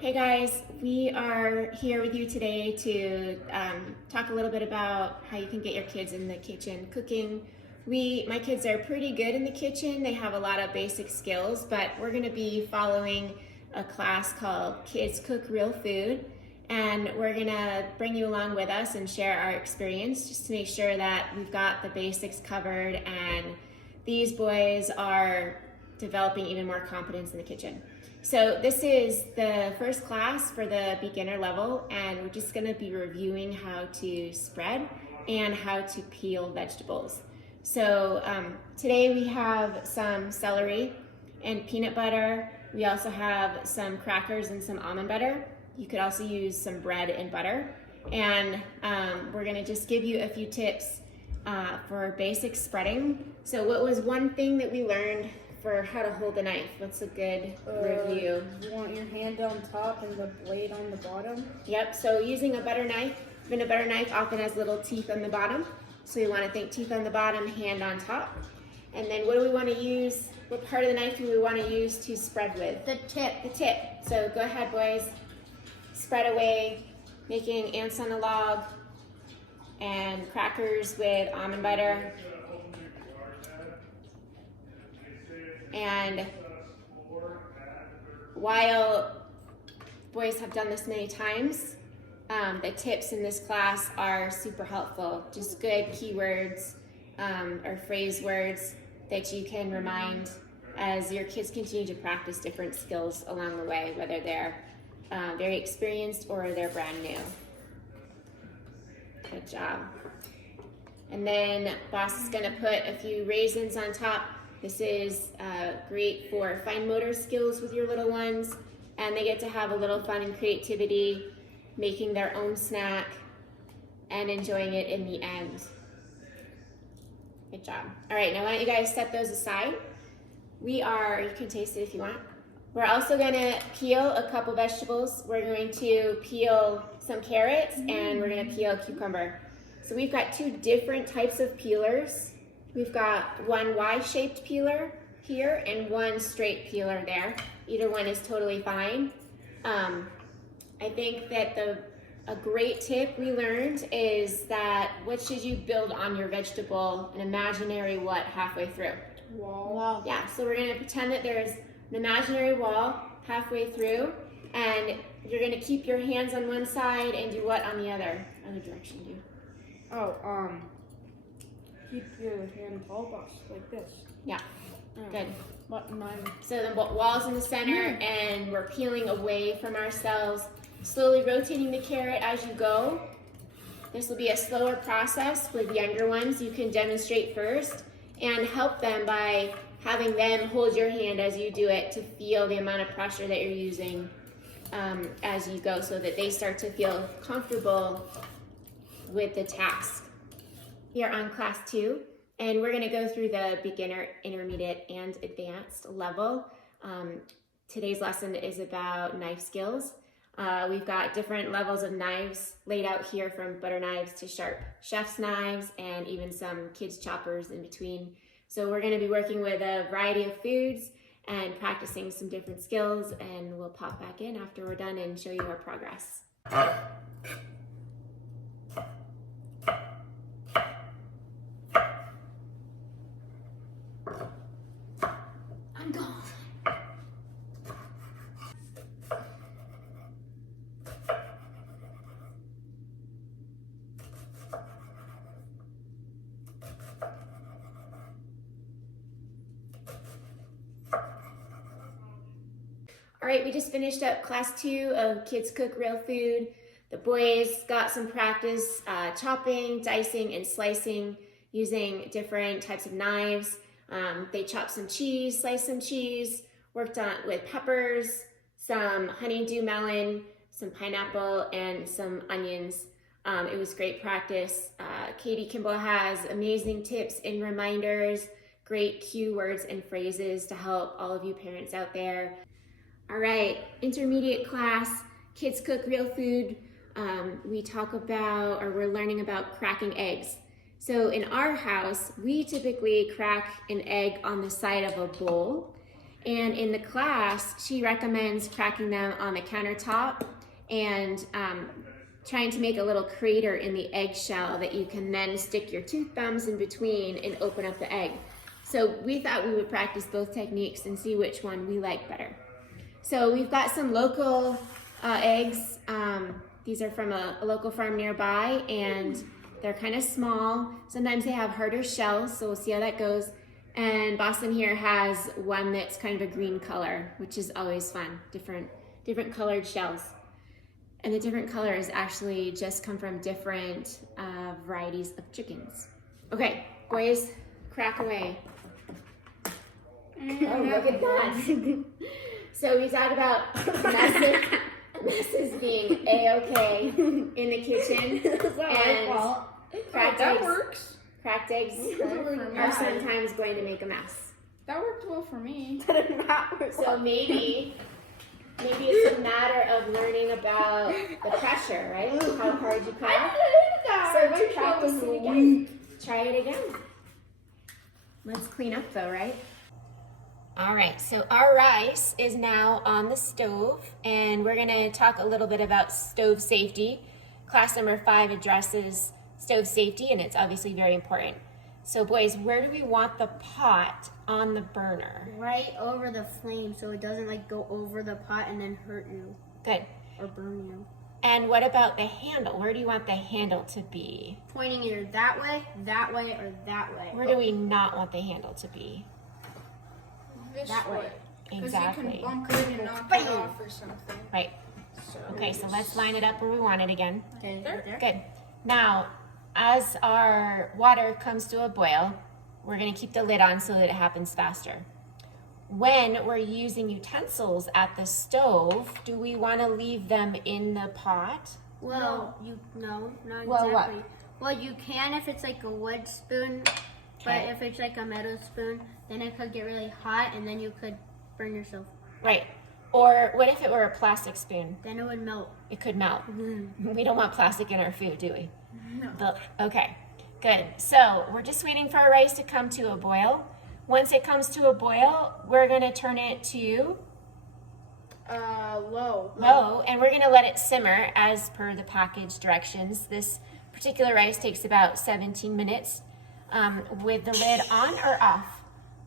Hey guys, we are here with you today to talk a little bit about how you can get your kids in the kitchen cooking. My kids are pretty good in the kitchen. They have a lot of basic skills, but we're going to be following a class called Kids Cook Real Food, and we're going to bring you along with us and share our experience just to make sure that we've got the basics covered and these boys are developing even more competence in the kitchen. So this is the first class for the beginner level, and we're just going to be reviewing how to spread and how to peel vegetables. So today we have some celery and peanut butter. We also have some crackers and some almond butter. You could also use some bread and butter. And we're going to just give you a few tips for basic spreading. So what was one thing that we learned for how to hold a knife? What's a good review? You want your hand on top and the blade on the bottom? Yep, so using a butter knife, even a butter knife often has little teeth on the bottom. So we want to think teeth on the bottom, hand on top. And then what do we want to use? What part of the knife do we want to use to spread with? The tip. The tip. So go ahead, boys. Spread away, making ants on a log and crackers with almond butter. And while boys have done this many times, the tips in this class are super helpful. Just good keywords or phrase words that you can remind as your kids continue to practice different skills along the way, whether they're very experienced or they're brand new. Good job. And then boss is gonna put a few raisins on top. This is great for fine motor skills with your little ones, and they get to have a little fun and creativity, making their own snack and enjoying it in the end. Good job. All right, now why don't you guys set those aside? You can taste it if you want. We're also gonna peel a couple vegetables. We're going to peel some carrots and we're gonna peel cucumber. So we've got two different types of peelers. We've got one Y-shaped peeler here and one straight peeler there. Either one is totally fine. I think that a great tip we learned is that what should you build on your vegetable? An imaginary what halfway through? Wall. Yeah, so we're gonna pretend that there's an imaginary wall halfway through, and you're gonna keep your hands on one side and do what on the other direction? Keep your hand tall box like this. Yeah, good. Mine. So the wall's in the center, and we're peeling away from ourselves, slowly rotating the carrot as you go. This will be a slower process with younger ones. You can demonstrate first and help them by having them hold your hand as you do it to feel the amount of pressure that you're using as you go, so that they start to feel comfortable with the task. We are on class 2, and we're going to go through the beginner, intermediate, and advanced level. Today's lesson is about knife skills. We've got different levels of knives laid out here, from butter knives to sharp chef's knives, and even some kids choppers in between. So we're going to be working with a variety of foods and practicing some different skills, and we'll pop back in after we're done and show you our progress. I'm gone. All right, we just finished up class 2 of Kids Cook Real Food. The boys got some practice chopping, dicing, and slicing using different types of knives. They chopped some cheese, sliced some cheese, worked on with peppers, some honeydew melon, some pineapple, and some onions. It was great practice. Katie Kimball has amazing tips and reminders, great cue words and phrases to help all of you parents out there. All right, intermediate class, Kids Cook Real Food. We're learning about cracking eggs. So in our house, we typically crack an egg on the side of a bowl, And in the class, she recommends cracking them on the countertop and trying to make a little crater in the eggshell that you can then stick your two thumbs in between and open up the egg. So we thought we would practice both techniques and see which one we like better. So we've got some local eggs. These are from a local farm nearby, and they're kind of small. Sometimes they have harder shells, so we'll see how that goes. And Boston here has one that's kind of a green color, which is always fun, different colored shells. And the different colors actually just come from different varieties of chickens. Okay, boys, crack away. Oh, look at that. So we talked about messes being A-okay in the kitchen. That's not my fault. Cracked That eggs, works. cracked eggs are sometimes going to make a mess. That worked well for me. So maybe it's a matter of learning about the pressure, right? How hard you crack. So to practice it again. Try it again. Let's clean up though, right? All right, so our rice is now on the stove, and we're gonna talk a little bit about stove safety. Class number 5 addresses stove safety, and it's obviously very important. So boys, where do we want the pot on the burner? Right over the flame, so it doesn't like go over the pot and then hurt you Good. or burn you. And what about the handle? Where do you want the handle to be? Pointing either that way, or that way. Where do we not want the handle to be? This That way. Exactly. Because you can bump it and knock it off or something. Right. Okay, so let's line it up where we want it again. Okay, There. right there. Good. Now, as our water comes to a boil, we're going to keep the lid on so that it happens faster. When we're using utensils at the stove, do we want to leave them in the pot? Well, not Well, exactly. what? Well, you can if it's like a wood spoon, but Okay. if it's like a metal spoon, then it could get really hot and then you could burn yourself. Right. Or what if it were a plastic spoon? Then it would melt. It could melt. We don't want plastic in our food, do we? No. Okay, good. So we're just waiting for our rice to come to a boil. Once it comes to a boil, we're gonna turn it to low, and we're gonna let it simmer as per the package directions. This particular rice takes about 17 minutes with the lid on or off?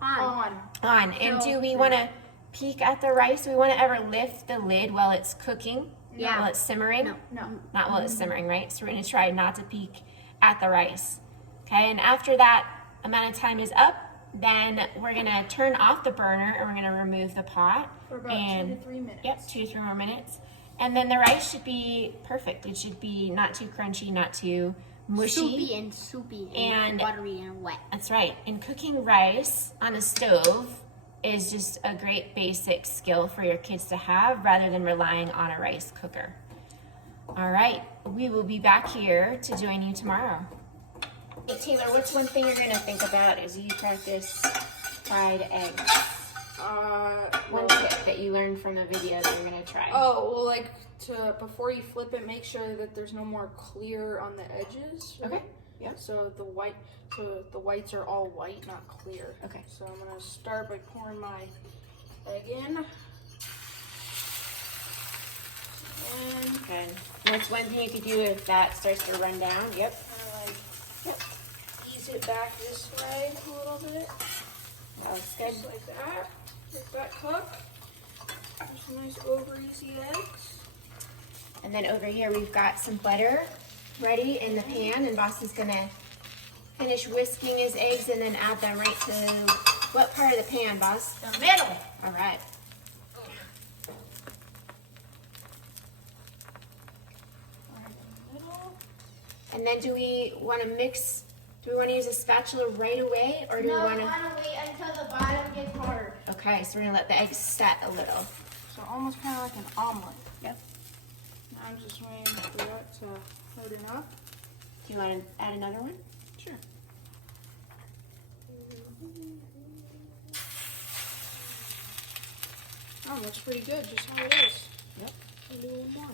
On. On. And do we wanna peek at the rice? Do we wanna ever lift the lid while it's cooking? Yeah. While it's simmering? No. Not while it's simmering, right? So we're gonna try not to peek at the rice. Okay, and after that amount of time is up, then we're gonna turn off the burner and we're gonna remove the pot. For about 2 to 3 minutes. Yep, 2 to 3 more minutes. And then the rice should be perfect. It should be not too crunchy, not too mushy. Soupy And- and buttery and wet. That's right. And cooking rice on a stove is just a great basic skill for your kids to have rather than relying on a rice cooker. All right, we will be back here to join you tomorrow. Hey, Taylor, what's one thing you're going to think about as you practice fried eggs? One tip that you learned from the video that you're going to try. Oh, well, before you flip it, make sure that there's no more clear on the edges. Right? Okay. Yep. So the whites are all white, not clear. Okay. So I'm gonna start by pouring my egg in. And Good. What's one thing you could do if that starts to run down? Yep. ease it back this way a little bit. That's good. Just like that. Let that cook. Just nice over easy eggs. And then over here we've got some butter ready in the pan, and Boston's gonna finish whisking his eggs and then add them right to what part of the pan, Boss? The middle. All right. And then do we want to mix? Do we want to use a spatula right away, or do we want to? wait until the bottom gets hard. Okay, so we're gonna let the eggs set a little. So almost kind of like an omelet. Yep. Now I'm just waiting for that to harden up. Do you want to add another one? Sure. Oh, that's pretty good, just how it is. Yep. I'll do one more.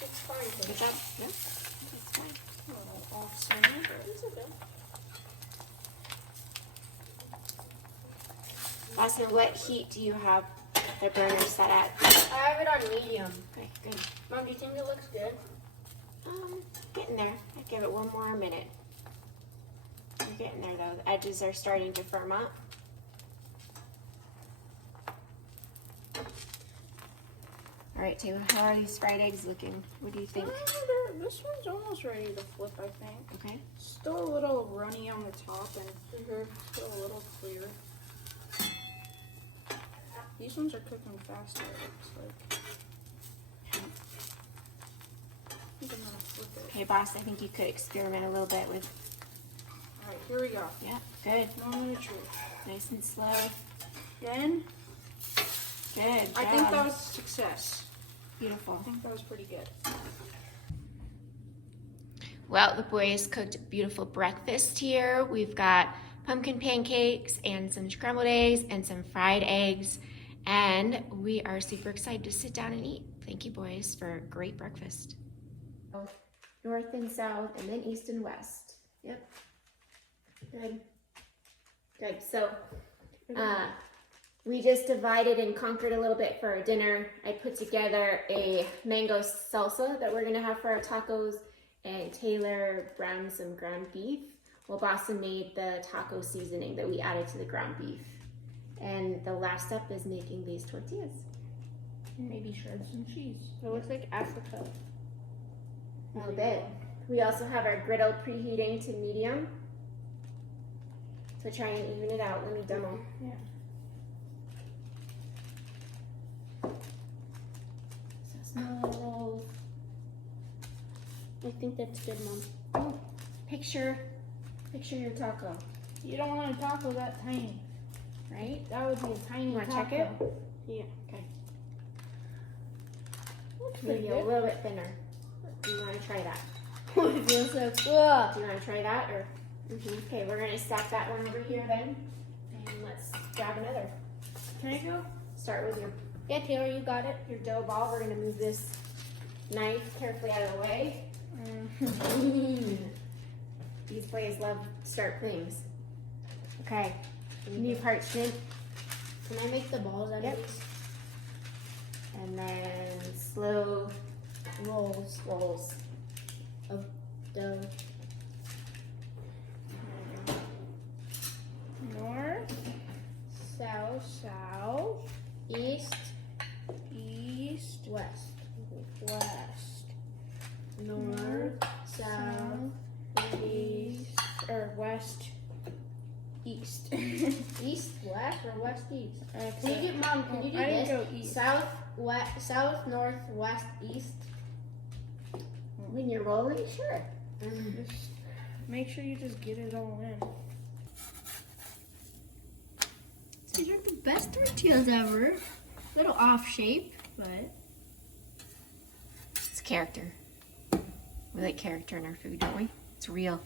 It's fine. Good job. Yep. That's fine. A little off center, but it's okay. Austin, what heat do you have the burner set at? I have it on medium. Okay, good. Mom, do you think it looks good? Getting there. I give it one more minute. You're getting there though. The edges are starting to firm up. All right, Taylor, how are these fried eggs looking? What do you think? This one's almost ready to flip, I think. Okay. Still a little runny on the top and still a little clear. These ones are cooking faster, it looks like. I think I'm gonna flip it. Okay, boss, I think you could experiment a little bit with. Alright, here we go. Yeah, good. Moment of truth. Nice and slow. Then, Good I job. think that was a success. Beautiful. I think that was pretty good. Well, the boys cooked a beautiful breakfast here. We've got pumpkin pancakes and some scrambled eggs and some fried eggs. And we are super excited to sit down and eat. Thank you, boys, for a great breakfast. North and south, and then east and west. Yep. Good. Good. So, we just divided and conquered a little bit for our dinner. I put together a mango salsa that we're gonna have for our tacos, and Taylor browned some ground beef. Well, Boston made the taco seasoning that we added to the ground beef. And the last step is making these tortillas. Maybe shred some cheese. It looks like Africa. A little bit. We also have our griddle preheating to medium. So try and even it out. Let me demo. Yeah. So small rolls. I think that's good, Mom. Oh, picture your taco, You don't want a taco that tiny. right? That would be a tiny You wanna taco. check it? Yeah. Okay. Looks Maybe pretty a good. little bit thinner. Do you want to try that? It feels so cool. Do you want to try that or? Okay, we're gonna stack that one over here then, and let's grab another. Can I go? Start with your Yeah, Taylor, you got it. your dough ball. We're gonna move this knife carefully out of the way. These boys love sharp things. Okay, new parchment, Can I make the balls out Yep. of these? and then slow rolls Of dough. North, south, east, west. North, south, east, or west, east. East, west, or west, east? Can you do, Mom? Can you do I this? didn't go east. South, north, west, east. when you're rolling. Sure. Just make sure you just get it all in. These are the best tortillas ever. A little off shape, but It's character. We like character in our food, don't we? It's real.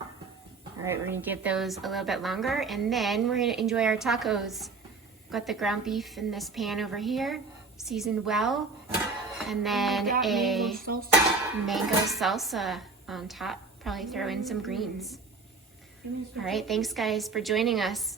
All right, we're gonna give those a little bit longer, and then we're gonna enjoy our tacos. Got the ground beef in this pan over here, seasoned well, and then got a mango salsa. mango salsa on top. Probably throw in some greens. All right, thanks guys for joining us.